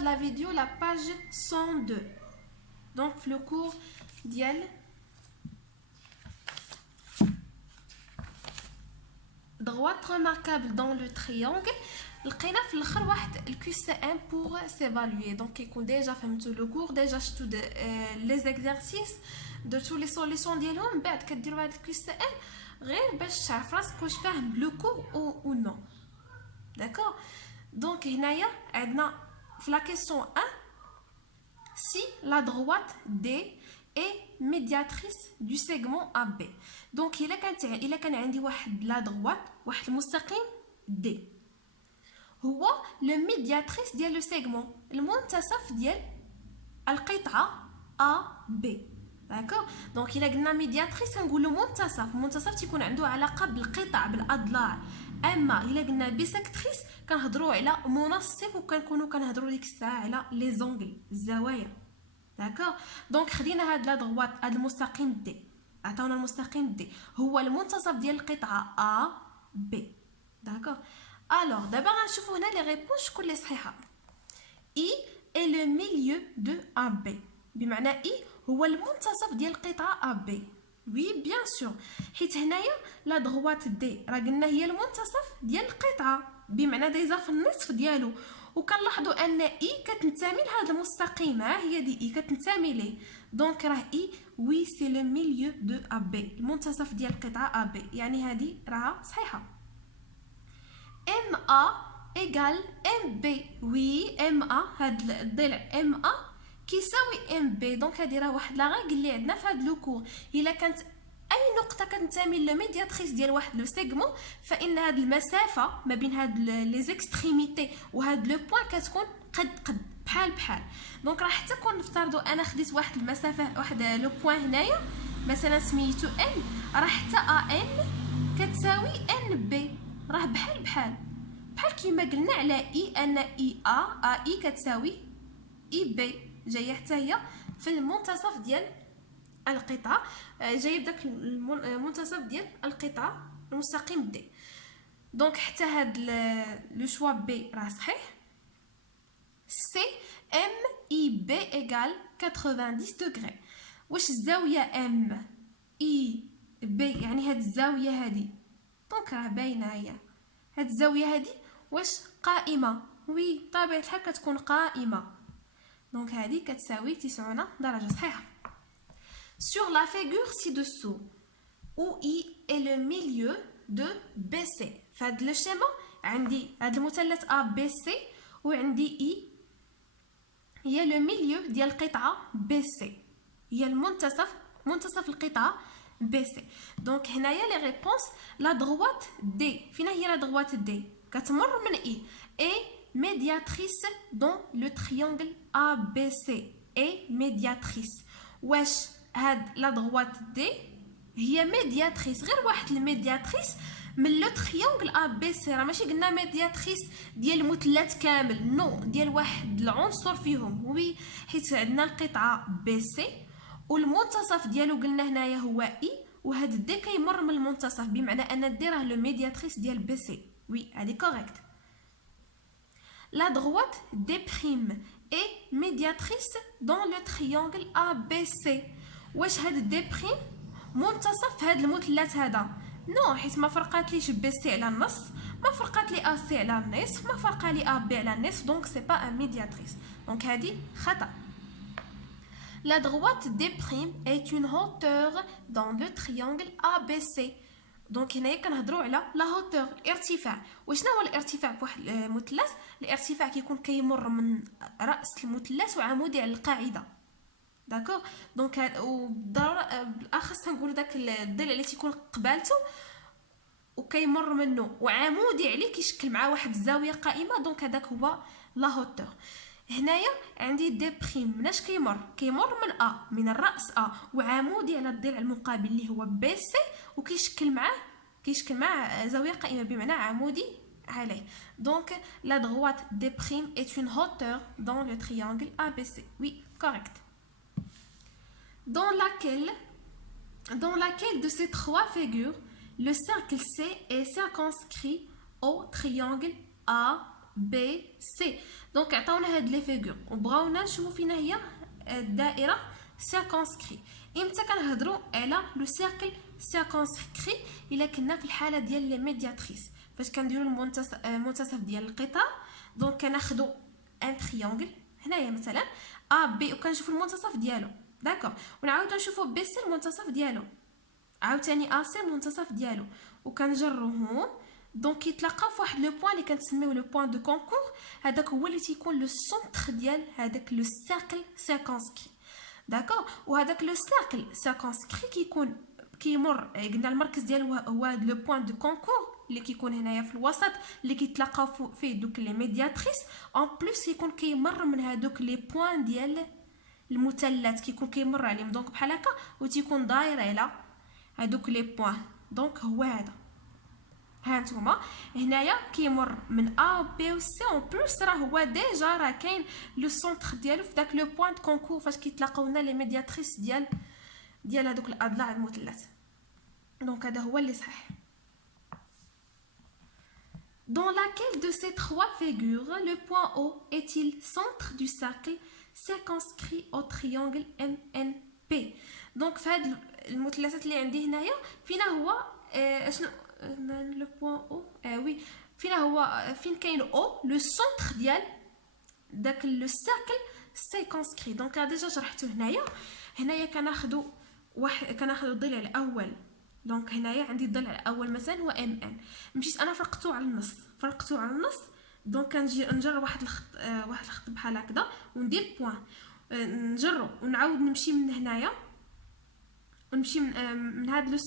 de la vidéo, la page 102. Donc, le cours ديال droite remarquable dans le triangle. لقينا في الاخر واحد الQCM pour s'évaluer. Donc يكون déjà فهمتوا le cours, déjà شفتوا les exercices de tous les solutions ديالهم. من بعد كديروا هذا الQCM غير باش تعرف راسك واش فاهم le cours ou non. D'accord? Donc هنايا عندنا في la question 1 si la droite D est médiatrice du segment AB. Donc إلا كان عندي واحد لا droite واحد المستقيم D هو لو ميدياتريس ديال لو سيغمون المنتصف ديال القطعه AB. داكوغ دونك الا قلنا ميدياتريس كنقولوا منتصف تيكون عنده علاقه بالقطع بالاضلاع. اما الا قلنا بيسكتريس كنهضروا على منصف وكنكونوا كنهضروا ديك الساعه على لي زونغل الزوايا. داكوغ دونك خدينا هاد لا دغوات هاد المستقيم دي عطاونا المستقيم دي هو المنتصف ديال القطعه AB. داكوغ alors d'abord غنشوفوا هنا لي ريبونس شكون اللي صحيحه. I est le milieu de AB بمعنى I هو المنتصف ديال القطعه AB. وي بيان سور حيت هنايا لا دغوات دي راه قلنا هي المنتصف ديال القطعه بمعنى دايزه في النصف ديالو. وكنلاحظوا ان I كتنتمي لهذا المستقيم هي دي I كتنتمي ليه. دونك راه I وي سي لو ميليو دو AB المنتصف ديال القطعه AB يعني هذه راها صحيحه. MA égale MB. Oui, MA هاد الضلع MA كيساوي MB. دونك هادي راه واحد لا ريغل اللي عندنا في هاد لو كور. الا كانت اي نقطه كتنتمي للميدياتريس ديال واحد لو سيغمون فان هاد المسافه ما بين هاد لي زيكستريميتي وهاد لو بوين كتكون قد بحال. دونك راه حتى كون نفترضوا انا خديت واحد المسافه واحد لو بوين هنايا مثلا سميتو N راه حتى AN كتساوي NB راه بحال كيما قلنا على اي ان اي اي كتساوي اي بي جايه حتى هي في المنتصف ديال القطعه جايه بداك المنتصف ديال القطعه المستقيم دي. دونك حتى هاد لو شوا بي راه صحيح. سي ام اي بي ايغال 90 دوغري. واش الزاويه ام اي بي يعني هاد الزاويه هادي دونك راه باينه هي هاد الزاويه هادي واش قائمه. وي طبيعه الحال كتكون قائمه. دونك هذه كتساوي 90 درجه صحيحه. sur la figure ci-dessous où I est le milieu de BC. فهاد لو شيما عندي هاد المثلث ABC وعندي I هي لو ميليو ديال القطعه BC هي منتصف القطعه BC. دونك هنايا لي ريبونس لا دغوات دي فين هي لا دغوات دي كتمر من I et médiatrice dans le triangle ABC et médiatrice. واش هاد لا دغوات دي هي ميدياتريس غير واحد الميدياتريس من لو تريانغل ABC راه ماشي قلنا ميدياتريس ديال المثلث كامل نو ديال واحد العنصر فيهم. وي حيت عندنا القطعه BC والمنتصف ديالو قلنا هنايا هو I وهاد دي كيمر من المنتصف بمعنى ان دي راه لو ميدياتريس ديال BC. وي هادي كوريكت. La droite D' est médiatrice dans le triangle ABC. واش هاد D' منتصف هاد المثلث هذا؟ نو حيت ما فرقاتليش BC على النص ما فرقات لي AC على النصف ما فرقا لي AB على النصف دونك سي با ان ميدياتريس. دونك هادي خطأ. La droite D' est une hauteur dans le triangle ABC. دونك هنايا كنهضروا على لا هوتور الارتفاع. وشنو هو الارتفاع في واحد المثلث؟ الارتفاع كيكون كيمر من راس المثلث وعمودي على القاعده. داكوغ دونك وبالضروره بالاخص تنقولوا داك الضلع اللي تيكون قبالته وكيمر منه وعمودي عليه كيشكل معاه واحد الزاويه قائمه دونك هذاك هو لا هوتور. هنايا عندي دي بريم مناش كيمر من الراس وعمودي على الضلع المقابل اللي هو BC وكيشكل معاه زاويه قائمه بمعنى عمودي عليه. دونك لا droite D' est une hauteur dans le triangle ABC. Oui, correct. Dans laquelle de ces trois figures le cercle C est circonscrit au triangle A بي سي. دونك عطاونا هاد لي فيغور وبغاونا نشوفو فينا هي الدائره سيركونسكري. امتى كنهضروا على لو سيركل سيركونسكري؟ الا كنا في الحاله ديال لي ميدياتريس، فاش كنديروا المنتصف ديال القطاع. دونك كناخذوا ان تريونغل هنايا مثلا ا بي وكنشوفوا المنتصف ديالو، داكوغ، ونعاودو نشوفوا بي سي المنتصف ديالو، عاوتاني ا سي المنتصف ديالو، وكنجروهم. دونك كيتلاقاو فواحد لو بوين اللي كنسميوه لو بوين دو كونكور. هذاك هو اللي تيكون لو سونتر ديال هذاك لو سيركل سيركونسكري، داكوغ. وهذاك لو سيركل سيركونسكري كيمر قلنا المركز ديالو هو هذا لو بوين دو كونكور اللي كيكون هنايا في الوسط، اللي كيتلاقاو فيه دوك لي ميدياتريس. اون بليس يكون كيمر من هذوك لي بوين ديال المثلث، كيكون كيمر عليهم. دونك بحال هكا وتيكون داير على هذوك لي بوين. دونك هو هذا، ها نتوما هنايا كيمر من ا بي و سي. اون بليس راه هو ديجا راه كاين لو سونتر ديالو في داك لو بوين دو كونكور فاش كيتلاقاو لنا لي ميدياتريس ديال هذوك الاضلاع المثلث. دونك هذا هو اللي صحيح. Dans laquelle de ces trois figures le point O est-il centre du cercle circonscrit au triangle MNP? Donc في هاد المثلثات اللي عندي هنايا فينا هو شنو لو بوين او؟ وي، فينا هو فين كاين او لو سونتر ديال داك لو سيركل سيركونسكري. دونك ديجا شرحته هنايا كناخذوا كناخذوا الضلع الاول. دونك هنايا عندي الضلع الاول مثلا هو ام ان، مشيت انا فرقته على النص. دونك كنجي نجر واحد الخط بحال هكذا وندير بوين، نجرو ونعاود نمشي من هنايا ونمشي من هذا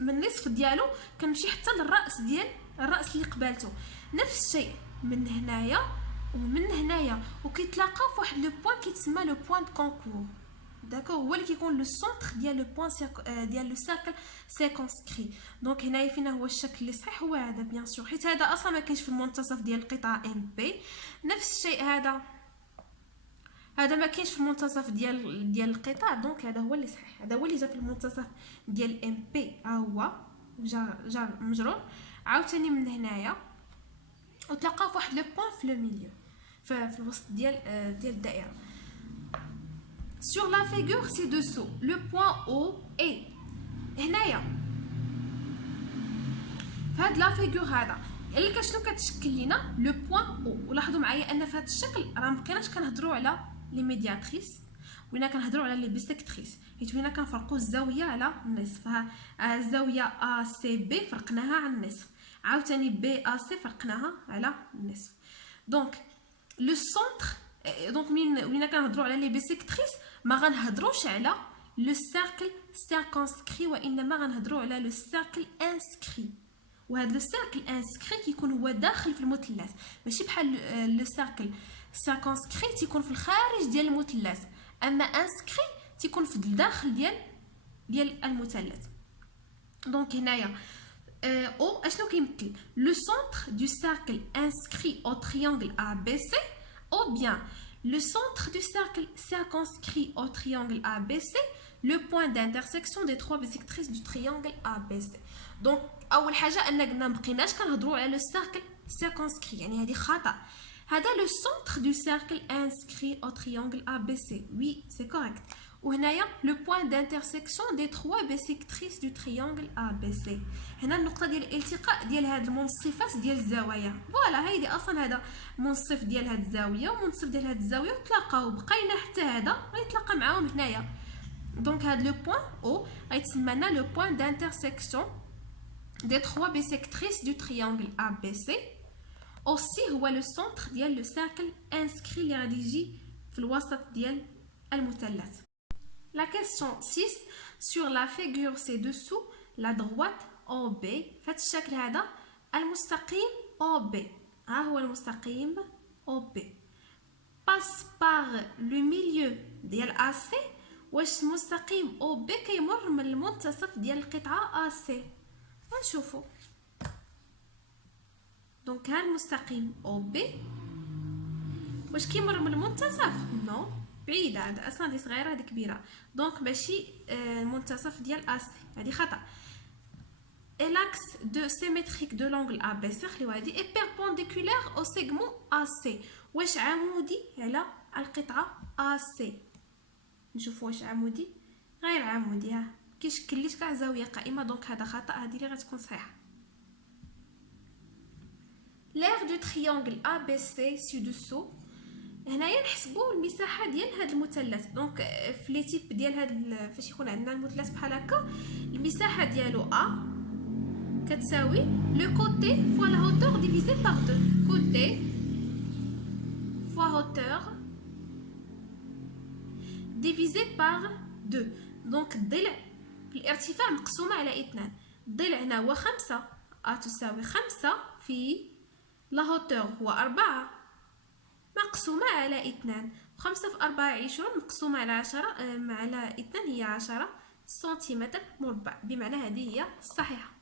من النصف ديالو كنمشي حتى للراس ديال الراس اللي قبالته. نفس الشيء من هنايا ومن هنايا، وكيتلاقاو في واحد لو بوين كيتسمى لو بوين دو كونكور، داكوغ، هو اللي كيكون لو سونتر ديال لو بوين ديال لو سيركل سيركونسكري. دونك هنايا فينا هو الشكل اللي صحيح هو هذا بيان سور، حيت هذا اصلا ما كاينش في المنتصف ديال القطاع ام بي. نفس الشيء هذا ما كاينش في المنتصف ديال القطاع. دونك هذا هو اللي صحيح، هذا هو اللي جا في المنتصف ديال ام بي، ها هو جا مجرور عاوتاني من هنايا وتلقى في واحد لو بوين في لو ميليو في الوسط ديال الدائره. Sur la figure ci-dessous, le point O est هنايا في هاد لا فيغور هذا اللي شنو كتشكل لينا لو بوين او. ولاحظوا معايا ان في هذا الشكل راه مكانش كنهضروا على لي ميدياتريس وينا كنهضروا على لي بيسكتريس، حيت وينا كنفرقوا الزاويه على النصف. الزاويه ا سي بي فرقناها على النصف، عاوتاني بي ا سي فرقناها على النصف. دونك لو سونتر، دونك وينا كنهضروا على لي بيسكتريس ما غنهضروش على لو سيركل سيركونسكري، وانما غنهضروا على لو سيركل انسكري. وهذا لو سيركل انسكري كيكون هو داخل في المثلث، ماشي بحال لو سيركل سيركونسكري تيكون في الخارج ديال المثلث، اما انسكري تيكون في الداخل ديال المثلث. دونك هنايا او اشنو كيمثل؟ لو سونتر دو سيركل انسكري او تريانغل ا بي سي، او بيان le centre du cercle circonscrit au triangle ABC, le point d'intersection des trois bisectrices du triangle ABC. Donc اول حاجه ان قلنا مبقيناش كنهضروا على لو سيركل سيركونسكري، يعني هذه خطا. هذا لو سونتر دو سيركل انسكري او تريانغل ABC، وي سي كوريكت. وهنايا لو بوين دانترسيكسيون دي 3 بيسيكتريس دو تريانغل ABC. هنا النقطه ديال الالتقاء ديال هاد المنصفات ديال الزوايا. فوالا هايدي اصلا هذا منصف ديال هاد الزاويه ومنصف ديال هاد الزاويه وتلاقاو، بقينا حتى هذا غيتلاقى معاهم هنايا. دونك هاد لو بوين او غيتسمى لنا لو بوين دانترسيكسيون دي 3 بيسيكتريس دو تريانغل ABC. اوسي هو لو سونتر ديال لو سيركل انسكري اللي غادي يجي في الوسط ديال المثلث. La question 6, sur la figure ci-dessous, la droite OB, فهاد الشكل هذا المستقيم OB، ها هو المستقيم OB passe par le milieu ديال AC. واش المستقيم OB كيمر من المنتصف ديال القطعة AC؟ غنشوفو. دونك ها المستقيم OB واش كيمر من المنتصف؟ نو، بعيده، هذا اصلا دي صغيره هذه كبيره، دونك ماشي المنتصف ديال اسي، هذه خطا. et l'axe de symétrique de l'angle ABC خليو هادي est perpendiculaire au segment AC. واش عمودي على القطعة AC؟ نشوف واش عمودي، غير عمودي، ها كيشكل ليش كاع زاوية قائمة، دونك هذا خطأ، هذه اللي غتكون صحيحة. l'aire du triangle ABC ci-dessous. هنايا نحسبوا المساحه ديال هذا المثلث. دونك في لي تيب ديال هذا فاش يكون عندنا المثلث بحال هكا، المساحه ديالو A كتساوي لو كوتي فوا لا هوتور ديفيزي بار 2. كوتي فوا هوتور ديفيزي بار 2. دونك الضلع الارتفاع مقسومه على 2. الضلع هنا هو 5، A تساوي 5 في لا هوتور هو 4 مقسومة على 2. 5 في 24 مقسومة على 10 على 2 هي 10 سنتيمتر مربع، بمعنى هذه هي الصحيحة.